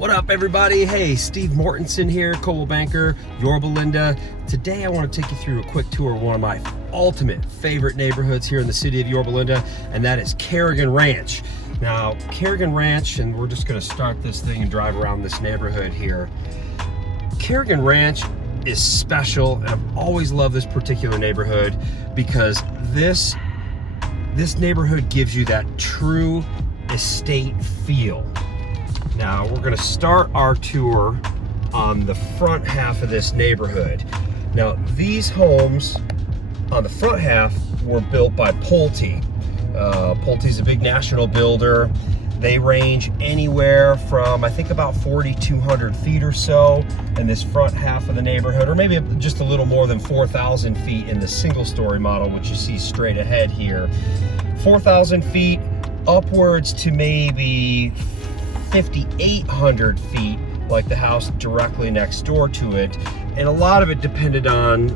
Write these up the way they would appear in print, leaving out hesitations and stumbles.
What up, everybody? Hey, Steve Mortensen here, Coldwell Banker, Yorba Linda. Today I want to take you through a quick tour of one of my ultimate favorite neighborhoods here in the city of Yorba Linda, and that is Kerrigan Ranch. Now, Kerrigan Ranch, and we're just going to start this thing and drive around this neighborhood here. Kerrigan Ranch is special, and I've always loved this particular neighborhood because this neighborhood gives you that true estate feel. Now we're going to start our tour on the front half of this neighborhood. Now these homes on the front half were built by Pulte. Pulte's a big national builder. They range anywhere from I think about 4,200 feet or so in this front half of the neighborhood, or maybe just a little more than 4,000 feet in the single story model, which you see straight ahead here. 4,000 feet upwards to maybe 5,800 feet like the house directly next door to it, and a lot of it depended on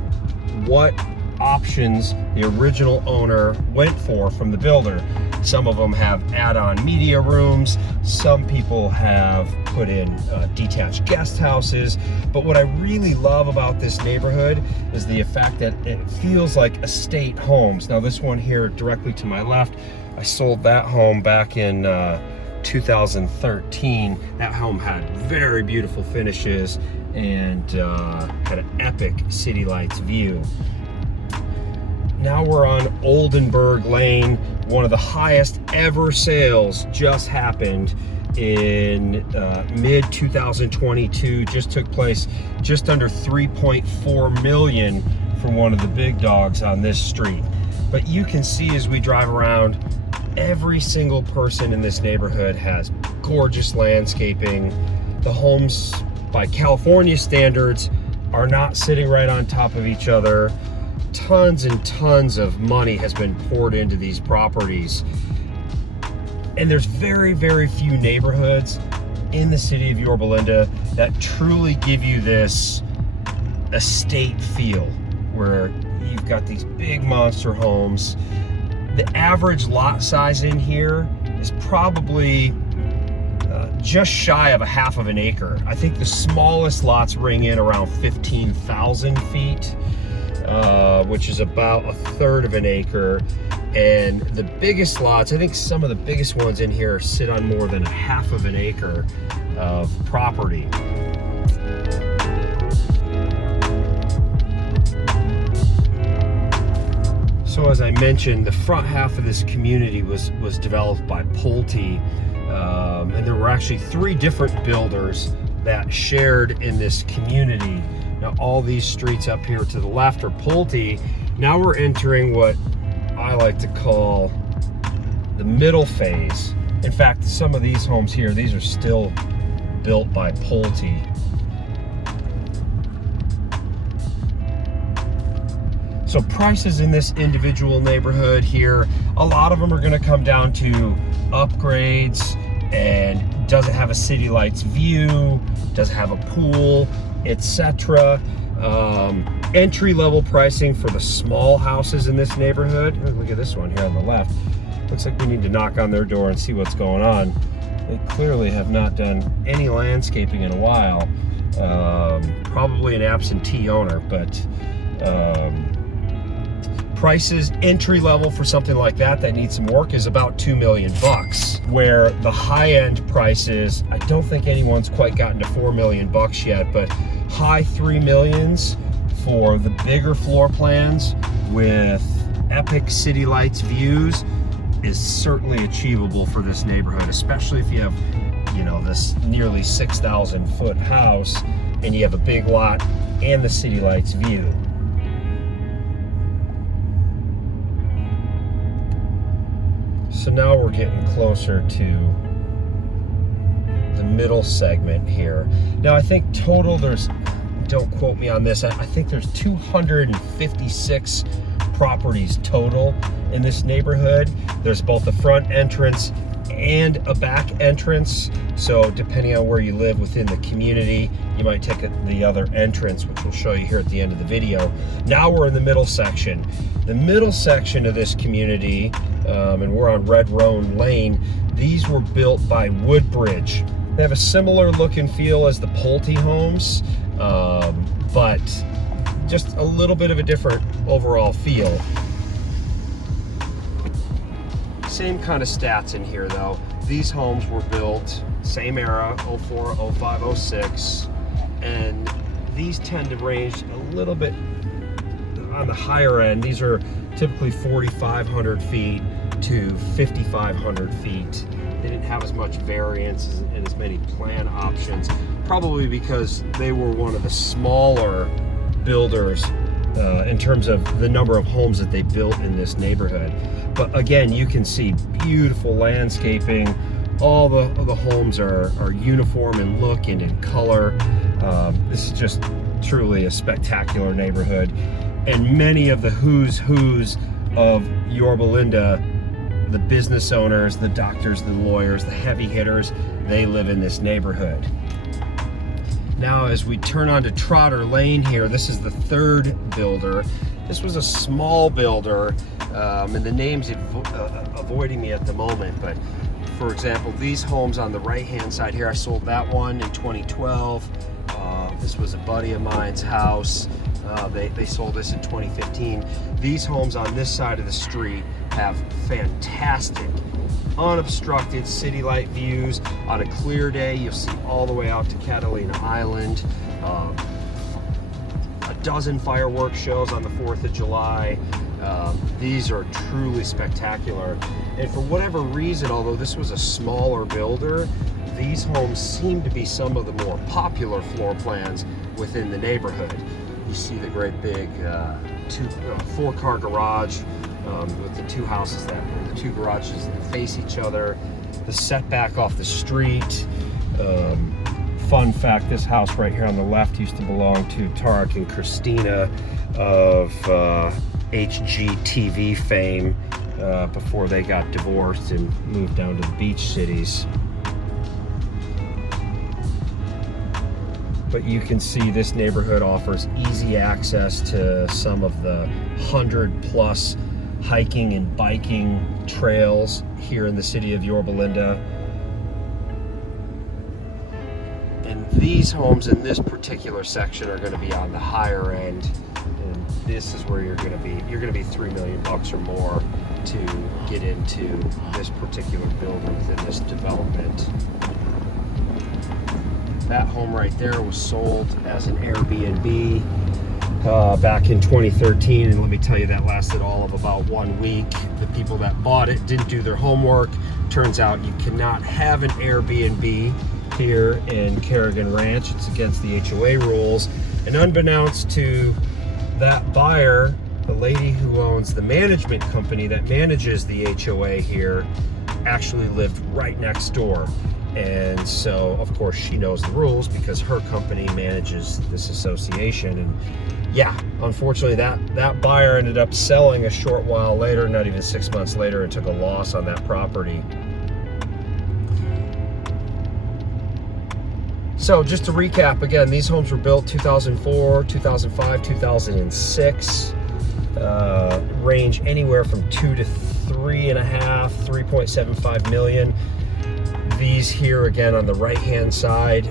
what options the original owner went for from the builder. Some of them have add-on media rooms, some people have put in detached guest houses, but what I really love about this neighborhood is the fact that it feels like estate homes. Now this one here directly to my left, I sold that home back in 2013. That home had very beautiful finishes and had an epic city lights view. Now we're on Oldenburg Lane. One of the highest ever sales just happened in mid 2022. Just took place, just under 3.4 million for one of the big dogs on this street. But you can see as we drive around, every single person in this neighborhood has gorgeous landscaping. The homes, by California standards, are not sitting right on top of each other. Tons and tons of money has been poured into these properties. And there's very, very few neighborhoods in the city of Yorba Linda that truly give you this estate feel, where you've got these big monster homes. The average lot size in here is probably just shy of a half of an acre. I think the smallest lots ring in around 15,000 feet, which is about a third of an acre. And the biggest lots, I think some of the biggest ones in here sit on more than a half of an acre of property. So as I mentioned, the front half of this community was developed by Pulte, and there were actually 3 different builders that shared in this community. Now all these streets up here to the left are Pulte. Now we're entering what I like to call the middle phase. In fact, some of these homes here, these are still built by Pulte. So prices in this individual neighborhood here, a lot of them are going to come down to upgrades, and does it have a city lights view, does it have a pool, etc. Entry-level pricing for the small houses in this neighborhood. Look at this one here on the left. Looks like we need to knock on their door and see what's going on. They clearly have not done any landscaping in a while. Probably an absentee owner, but prices entry level for something like that needs some work is about $2 million, where the high-end prices, I don't think anyone's quite gotten to $4 million yet, but high $3 millions for the bigger floor plans with epic city lights views is certainly achievable for this neighborhood, especially if you have, you know, this nearly 6,000 foot house and you have a big lot and the city lights view. So now we're getting closer to the middle segment here. Now I think total there's, don't quote me on this, I think there's 256 properties total in this neighborhood. There's both a front entrance and a back entrance. So depending on where you live within the community, you might take the other entrance, which we'll show you here at the end of the video. Now we're in the middle section. The middle section of this community, and we're on Red Roan Lane, these were built by Woodbridge. They have a similar look and feel as the Pulte homes, but just a little bit of a different overall feel. Same kind of stats in here though. These homes were built same era, 04, 05, 06, and these tend to range a little bit on the higher end. These are typically 4,500 feet to 5,500 feet. They didn't have as much variance and as many plan options, probably because they were one of the smaller builders in terms of the number of homes that they built in this neighborhood. But again, you can see beautiful landscaping. All the homes are uniform in look and in color. This is just truly a spectacular neighborhood. And many of the who's of Yorba Linda, the business owners, the doctors, the lawyers, the heavy hitters, they live in this neighborhood. Now, as we turn onto Trotter Lane here, this is the third builder. This was a small builder, and the name's avoiding me at the moment, but for example, these homes on the right-hand side here, I sold that one in 2012. This was a buddy of mine's house. They sold this in 2015. These homes on this side of the street have fantastic, unobstructed city light views. On a clear day, you'll see all the way out to Catalina Island. A dozen fireworks shows on the 4th of July. These are truly spectacular. And for whatever reason, although this was a smaller builder, these homes seem to be some of the more popular floor plans within the neighborhood. You see the great big four-car garage with the two garages that face each other, the setback off the street. Fun fact, this house right here on the left used to belong to Tarek and Christina of HGTV fame before they got divorced and moved down to the beach cities. But you can see this neighborhood offers easy access to some of the 100+ hiking and biking trails here in the city of Yorba Linda. And these homes in this particular section are going to be on the higher end. And this is where you're going to be $3 million or more to get into this particular building within this development. That home right there was sold as an Airbnb back in 2013, and let me tell you, that lasted all of about 1 week. The people that bought it didn't do their homework. Turns out you cannot have an Airbnb here in Kerrigan Ranch. It's against the HOA rules. And unbeknownst to that buyer, the lady who owns the management company that manages the HOA here actually lived right next door. And so, of course, she knows the rules because her company manages this association. And yeah, unfortunately, that buyer ended up selling a short while later, not even 6 months later, and took a loss on that property. So just to recap, again, these homes were built 2004, 2005, 2006. Range anywhere from 2 to 3.5, 3.75 million. These here, again, on the right-hand side,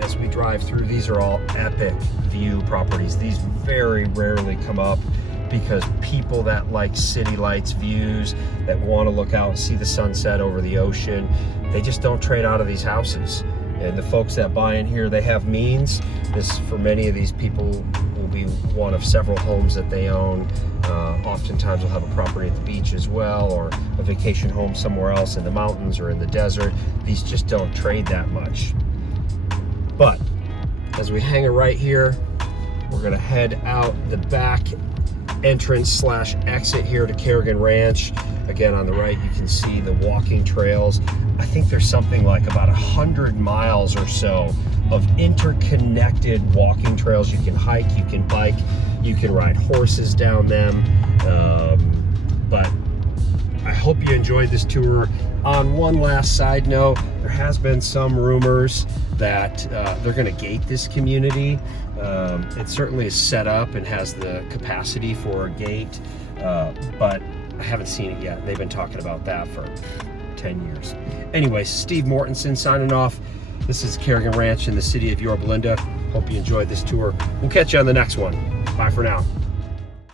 as we drive through, these are all epic view properties. These very rarely come up because people that like city lights views, that want to look out and see the sunset over the ocean, they just don't trade out of these houses. And the folks that buy in here, they have means. This, for many of these people, will be one of several homes that they own. Oftentimes they'll have a property at the beach as well, or a vacation home somewhere else in the mountains or in the desert. These just don't trade that much. But as we hang a right here, we're gonna head out the back entrance / exit here to Kerrigan Ranch. Again, on the right, you can see the walking trails. I think there's something like about 100 miles or so of interconnected walking trails. You can hike, you can bike, you can ride horses down them. But I hope you enjoyed this tour. On one last side note, there has been some rumors that they're going to gate this community. It certainly is set up and has the capacity for a gate, but I haven't seen it yet. They've been talking about that for 10 years. Anyway, Steve Mortensen signing off. This is Kerrigan Ranch in the city of Yorba Linda. Hope you enjoyed this tour. We'll catch you on the next one. Bye for now.